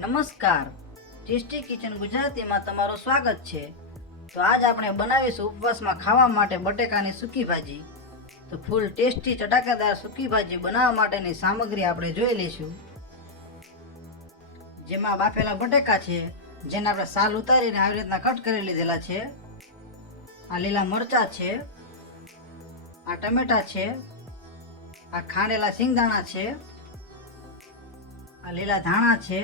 નમસ્કાર, tasty kitchen ગુજરાતીમાં તમારું સ્વાગત છે। તો આજ આપણે બનાવીશું ઉપવાસમાં ખાવા માટે બટેકાની સૂકી ભાજી। તો ફૂલ ટેસ્ટી ચટાકેદાર સૂકી ભાજી બનાવવા માટેની સામગ્રી આપણે જોઈ લઈશું। જેમાં બાફેલા બટેકા છે, જેને આપણે સાલ ઉતારીને આવી રીતના કટ કરી લીધેલા છે। આ લીલા મરચાં છે, આ ટમેટા છે, આ ખાંડેલા સિંગદાણા છે, આ લીલા ધાણા છે,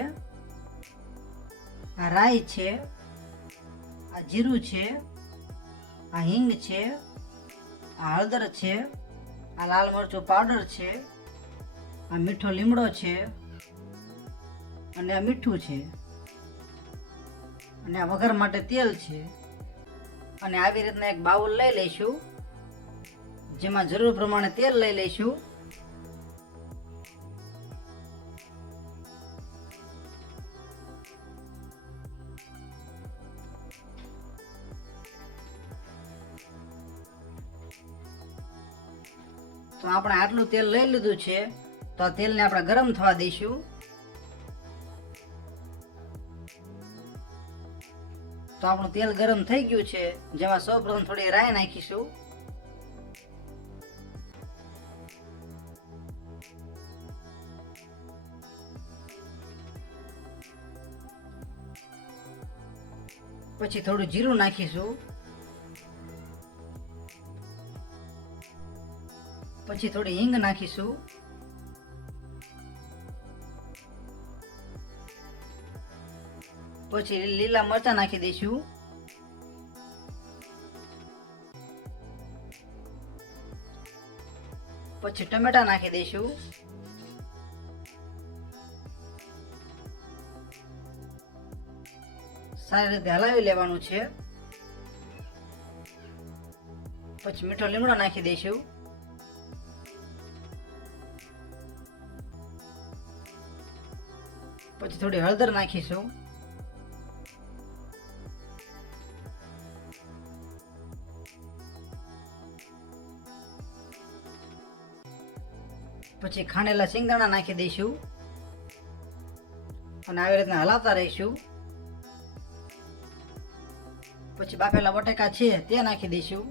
આ રાઈ છે, આ જીરું છે, આ હિંગ છે, આ હળદર છે, આ લાલ મરચું પાવડર છે, આ મીઠો લીમડો છે, અને આ મીઠું છે, અને આ વઘાર માટે તેલ છે। અને આવી રીતના એક બાઉલ લઈ લઈશું, જેમાં જરૂર પ્રમાણે તેલ લઈ લઈશું। તો આપણે આટલું તેલ લઈ લીધું છે, તો આ તેલને આપણે ગરમ થવા દઈશું। તો આપણું તેલ ગરમ થઈ ગયું છે, જેમાં સૌપ્રથમ થોડી રાઈ નાખીશું। પછી થોડું જીરું નાખીશું। પછી થોડી હિંગ નાખીશું। પછી લીલા મરચાં નાખી દઈશું। પછી ટમેટા નાખી દઈશું। સારી રીતે હલાવી લેવાનું છે। પછી મીઠો લીમડો નાખી દઈશું। પછી થોડી હળદર નાખીશું। પછી ખાંડેલા સિંગદાણા નાખી દઈશું અને આવી રીતના હલાવતા રહીશું। પછી બાફેલા બટેકા છે તે નાખી દઈશું।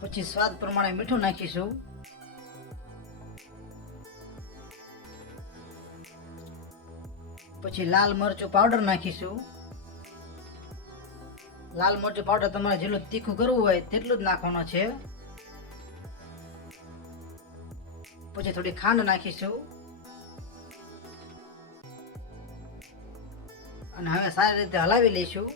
પછી સ્વાદ પ્રમાણે મીઠું નાખીશું। પછી લાલ મરચું પાવડર નાખીશું। લાલ મરચું પાવડર તમારે જેટલું તીખું કરવું હોય તેટલું જ નાખવાનો છે। પછી થોડી ખાંડ નાખીશું અને હવે સારી રીતે હલાવી લઈશું।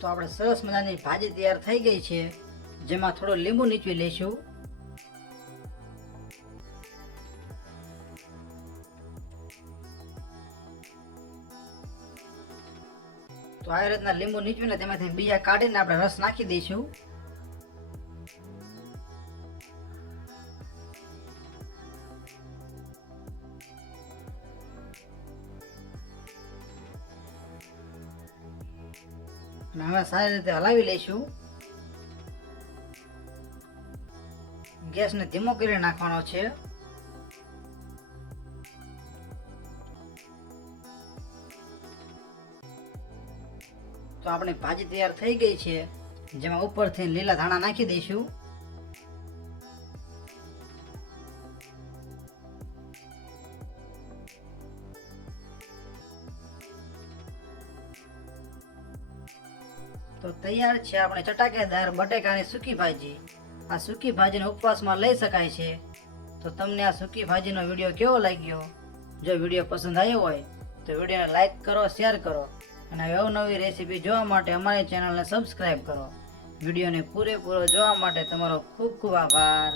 તો આપણે સરસ મજાની ભાજી તૈયાર થઈ ગઈ છે, જેમાં થોડો લીંબુ નીચવી લઈશું। તો આ રીતના લીંબુ નીચવીને તેમાંથી બીજા કાઢીને આપણે રસ નાખી દઈશું। અને હવે સારી રીતે હલાવી લઈશું। ગેસને ધીમો કરી નાખવાનો છે। તો આપણી ભાજી તૈયાર થઈ ગઈ છે, જેમાં ઉપરથી લીલા ધાણા નાખી દઈશું। તો તૈયાર છે આપણે ચટાકેદાર બટેકાની સૂકી ભાજી। આ સૂકી ભાજીને ઉપવાસમાં લઈ શકાય છે। તો તમને આ સૂકી ભાજીનો વિડીયો કેવો લાગ્યો? જો વિડીયો પસંદ આવ્યો હોય તો વિડીયોને લાઈક કરો, શેર કરો અને અવનવી રેસીપી જોવા માટે અમારી ચેનલને સબસ્ક્રાઈબ કરો. વિડીયોને પૂરેપૂરો જોવા માટે તમારો ખૂબ ખૂબ આભાર.